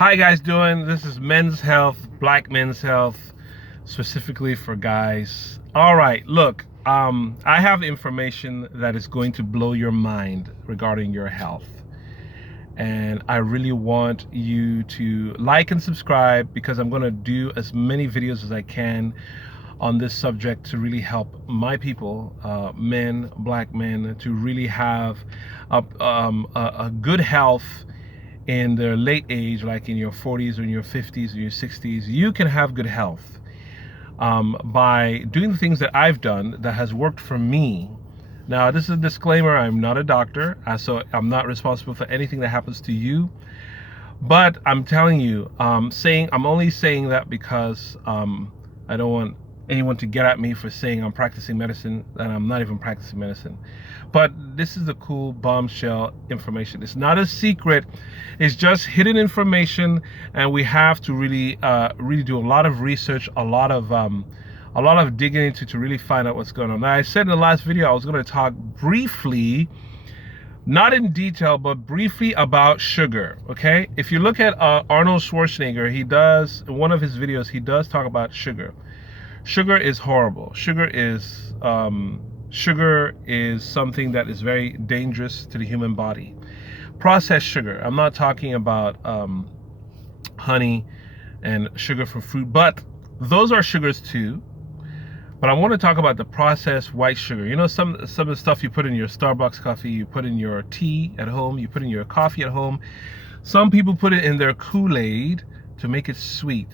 How you guys doing? This is Men's Health, Black Men's Health, specifically for guys. All right, look, I have information that is going to blow your mind regarding your health. And I really want you to like and subscribe because I'm going to do as many videos as I can on this subject to really help my people, men, black men, to really have a good health in their late age, like in your 40s or in your 50s or your 60s. You can have good health by doing the things that I've done that has worked for me. Now, this is a disclaimer. I'm not a doctor, so I'm not responsible for anything that happens to you. But I'm telling you, I'm only saying that because I don't want anyone to get at me for saying I'm practicing medicine, and I'm not even practicing medicine. But this is the cool bombshell information. It's not a secret. It's just hidden information, and we have to really do a lot of research, a lot of digging into to really find out what's going on. Now, I said in the last video I was going to talk briefly, not in detail, but briefly about sugar. Okay, if you look at Arnold Schwarzenegger, he does, in one of his videos, he does talk about sugar. Sugar is horrible. Sugar is something that is very dangerous to the human body. Processed sugar. I'm not talking about honey and sugar from fruit, but those are sugars too. But I want to talk about the processed white sugar. You know, some of the stuff you put in your Starbucks coffee, you put in your tea at home, you put in your coffee at home. Some people put it in their Kool-Aid to make it sweet.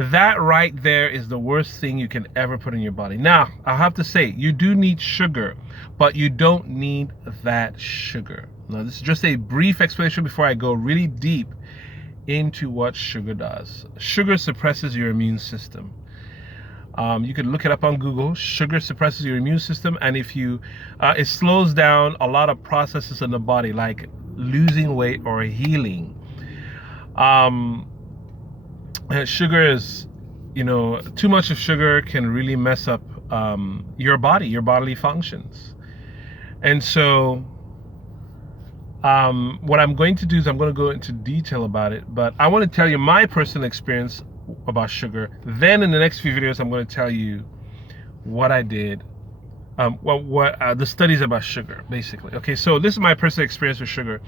That right there is the worst thing you can ever put in your body. Now, I have to say, you do need sugar, but you don't need that sugar. Now, this is just a brief explanation before I go really deep into what sugar does. Sugar suppresses your immune system. You can look it up on Google. Sugar suppresses your immune system, and if you, it slows down a lot of processes in the body, like losing weight or healing. Sugar is, you know, too much of sugar can really mess up your body, your bodily functions. And so what I'm going to do is I'm going to go into detail about it, but I want to tell you my personal experience about sugar. Then in the next few videos, I'm going to tell you what I did, the studies about sugar, basically. Okay, so this is my personal experience with sugar.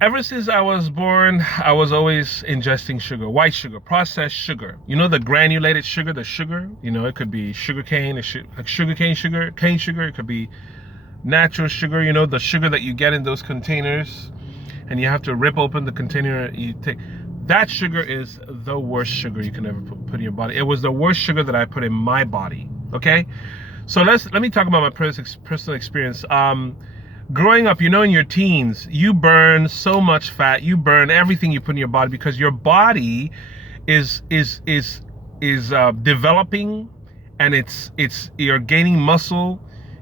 Ever since I was born, I was always ingesting sugar, white sugar, processed sugar. You know, the granulated sugar, the sugar, you know, it could be sugar cane, like cane sugar. It could be natural sugar, you know, the sugar that you get in those containers, and you have to rip open the container. You take that sugar is the worst sugar you can ever put in your body. It was the worst sugar that I put in my body. Okay, so let me talk about my personal experience. Growing up, you know, in your teens, you burn so much fat. You burn everything you put in your body because your body is developing, and you're gaining muscle.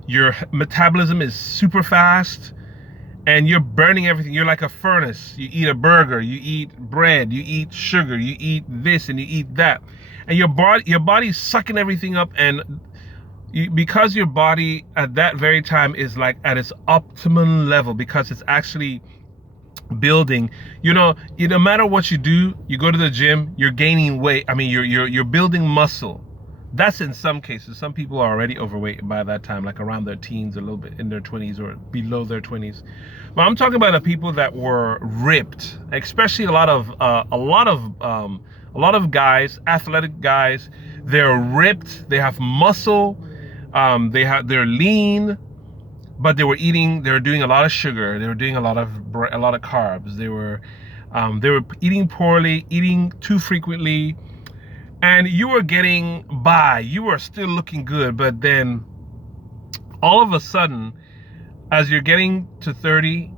Your metabolism is super fast, and you're burning everything. You're like a furnace. You eat a burger, you eat bread, you eat sugar, you eat this and you eat that, and your body's sucking everything up, and because your body at that very time is like at its optimum level, because it's actually building, you know, no matter what you do, you go to the gym, you're gaining weight. I mean, you're building muscle. That's in some cases. Some people are already overweight by that time, like around their teens, a little bit in their 20s or below their 20s. But I'm talking about the people that were ripped, especially a lot of guys, athletic guys. They're ripped. They have muscle. They're lean, but they were doing a lot of sugar. They were doing a lot of carbs. They were eating poorly, eating too frequently, and you were getting by. You were still looking good, but then all of a sudden, as you're getting to 30,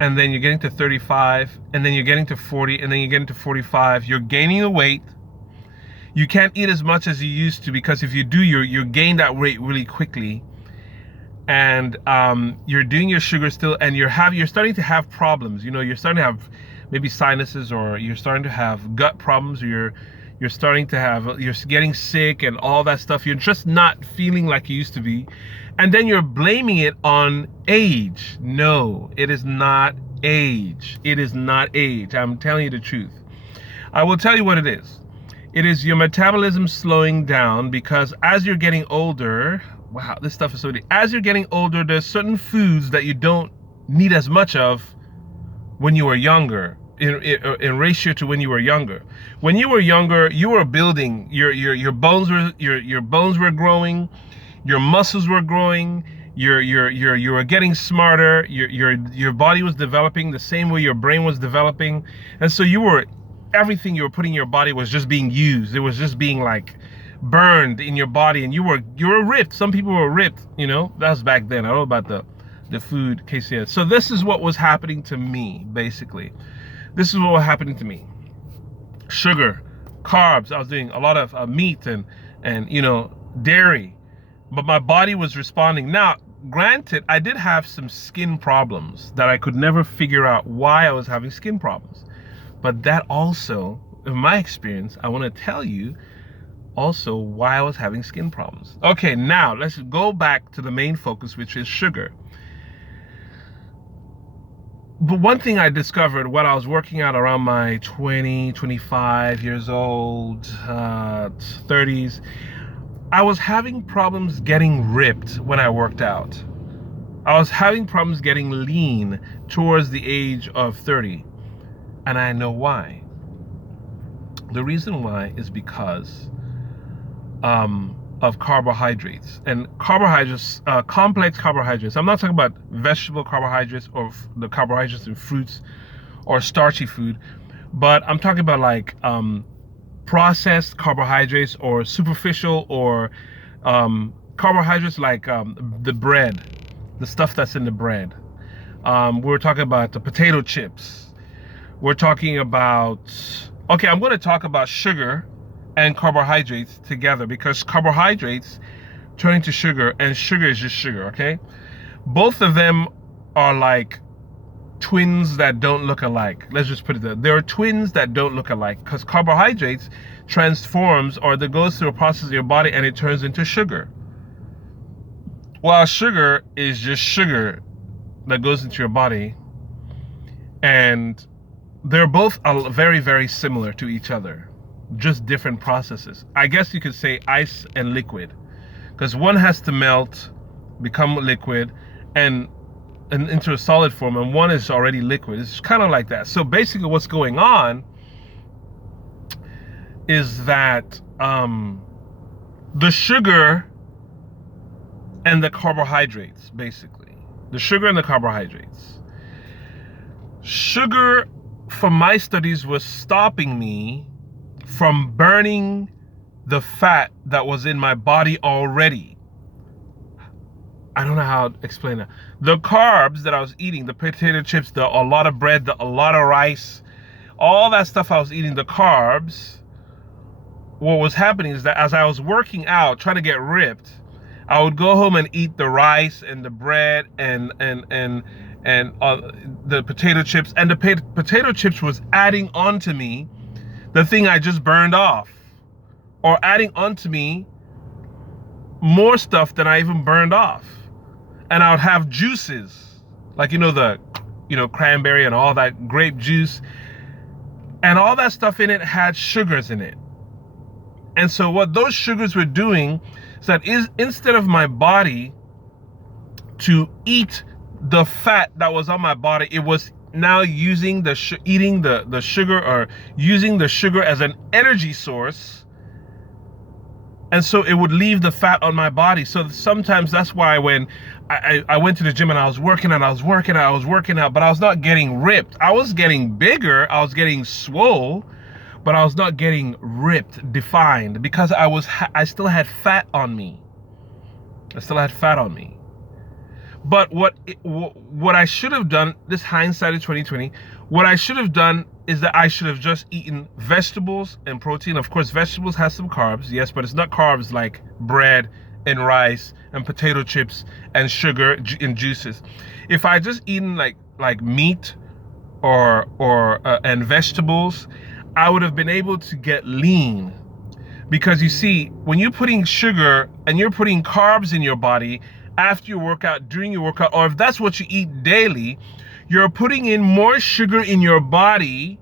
and then you're getting to 35, and then you're getting to 40, and then you're getting to 45, you're gaining the weight. You can't eat as much as you used to, because if you do, you gain that weight really quickly, and you're doing your sugar still, and you're starting to have problems. You know, you're starting to have maybe sinuses, or you're starting to have gut problems, or you're getting sick and all that stuff. You're just not feeling like you used to be, and then you're blaming it on age. No, it is not age. It is not age. I'm telling you the truth. I will tell you what it is. It is your metabolism slowing down because as you're getting older, wow, this stuff is so deep. As you're getting older, there's certain foods that you don't need as much of when you were younger, in ratio to when you were younger. When you were younger, you were building, your bones were growing, your muscles were growing, you were getting smarter, your body was developing the same way your brain was developing, and so everything you were putting in your body was just being used. It was just being like burned in your body, and you were ripped. Some people were ripped, that was back then. I don't know about the food KCS. So this is what was happening to me, basically. This is what was happening to me. Sugar, carbs. I was doing a lot of meat and dairy, but my body was responding. Now, granted, I did have some skin problems that I could never figure out why I was having skin problems. But that also, in my experience, I want to tell you also why I was having skin problems. Okay, now let's go back to the main focus, which is sugar. But one thing I discovered when I was working out around my 25 years old, 30s, I was having problems getting ripped when I worked out. I was having problems getting lean towards the age of 30. And I know why. The reason why is because of carbohydrates. And carbohydrates, complex carbohydrates. I'm not talking about vegetable carbohydrates or the carbohydrates in fruits or starchy food, but I'm talking about like processed carbohydrates or superficial or carbohydrates like the bread, the stuff that's in the bread. We're talking about the potato chips. We're talking about, okay, I'm going to talk about sugar and carbohydrates together because carbohydrates turn into sugar and sugar is just sugar, okay? Both of them are like twins that don't look alike. Let's just put it there. There are twins that don't look alike because carbohydrates transforms or that goes through a process in your body and it turns into sugar. While sugar is just sugar that goes into your body, and they're both very, very similar to each other, just different processes. I guess you could say ice and liquid, because one has to melt, become liquid, and into a solid form, and one is already liquid. It's kind of like that. So basically what's going on is that the sugar and the carbohydrates, basically. The sugar and the carbohydrates. Sugar, from my studies, was stopping me from burning the fat that was in my body already. I don't know how to explain that. The carbs that I was eating, the potato chips, a lot of bread, a lot of rice, all that stuff I was eating, the carbs, what was happening is that as I was working out, trying to get ripped, I would go home and eat the rice and the bread and the potato chips, and the potato chips was adding on to me the thing I just burned off, or adding on to me more stuff than I even burned off. And I would have juices, like the cranberry and all that grape juice, and all that stuff in it had sugars in it. And so what those sugars were doing is that instead of my body to eat the fat that was on my body, it was now using eating the sugar, or using the sugar as an energy source, and so it would leave the fat on my body. So sometimes that's why when I went to the gym and I was working out, but I was not getting ripped. I was getting bigger, I was getting swole, but I was not getting ripped, defined, because I still had fat on me. But what I should have done, this hindsight is 2020, what I should have done is that I should have just eaten vegetables and protein. Of course, vegetables have some carbs, yes, but it's not carbs like bread and rice and potato chips and sugar and juices. If I just eaten like meat and vegetables, I would have been able to get lean. Because you see, when you're putting sugar and you're putting carbs in your body after your workout, during your workout, or if that's what you eat daily, you're putting in more sugar in your body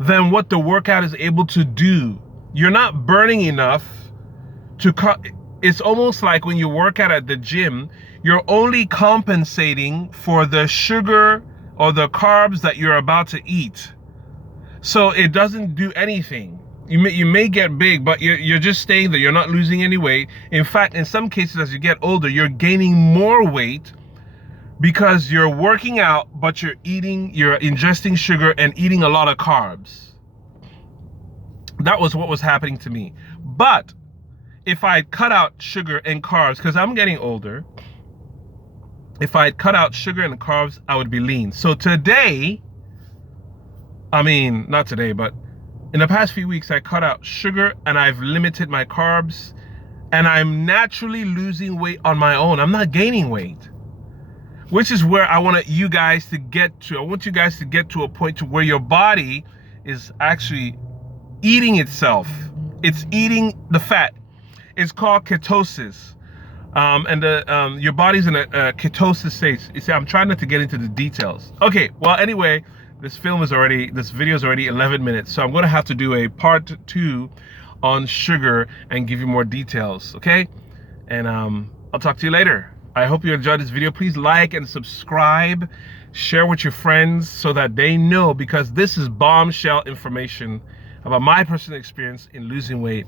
than what the workout is able to do. You're not burning enough to it's almost like when you work out at the gym, you're only compensating for the sugar or the carbs that you're about to eat. So it doesn't do anything. You may get big, but you're just staying there. You're not losing any weight. In fact, in some cases, as you get older, you're gaining more weight because you're working out, but you're ingesting sugar and eating a lot of carbs. That was what was happening to me. But if I cut out sugar and carbs, because I'm getting older, if I cut out sugar and carbs, I would be lean. So today, I mean, not today, but in the past few weeks, I cut out sugar and I've limited my carbs, and I'm naturally losing weight on my own. I'm not gaining weight, which is where I want you guys to get to. I want you guys to get to a point to where your body is actually eating itself. It's eating the fat. It's called ketosis. Your body's in a ketosis state. You see, I'm trying not to get into the details. Okay, well, anyway, this video is already 11 minutes, so I'm going to have to do a part 2 on sugar and give you more details, okay? And I'll talk to you later. I hope you enjoyed this video. Please like and subscribe, share with your friends so that they know, because this is bombshell information about my personal experience in losing weight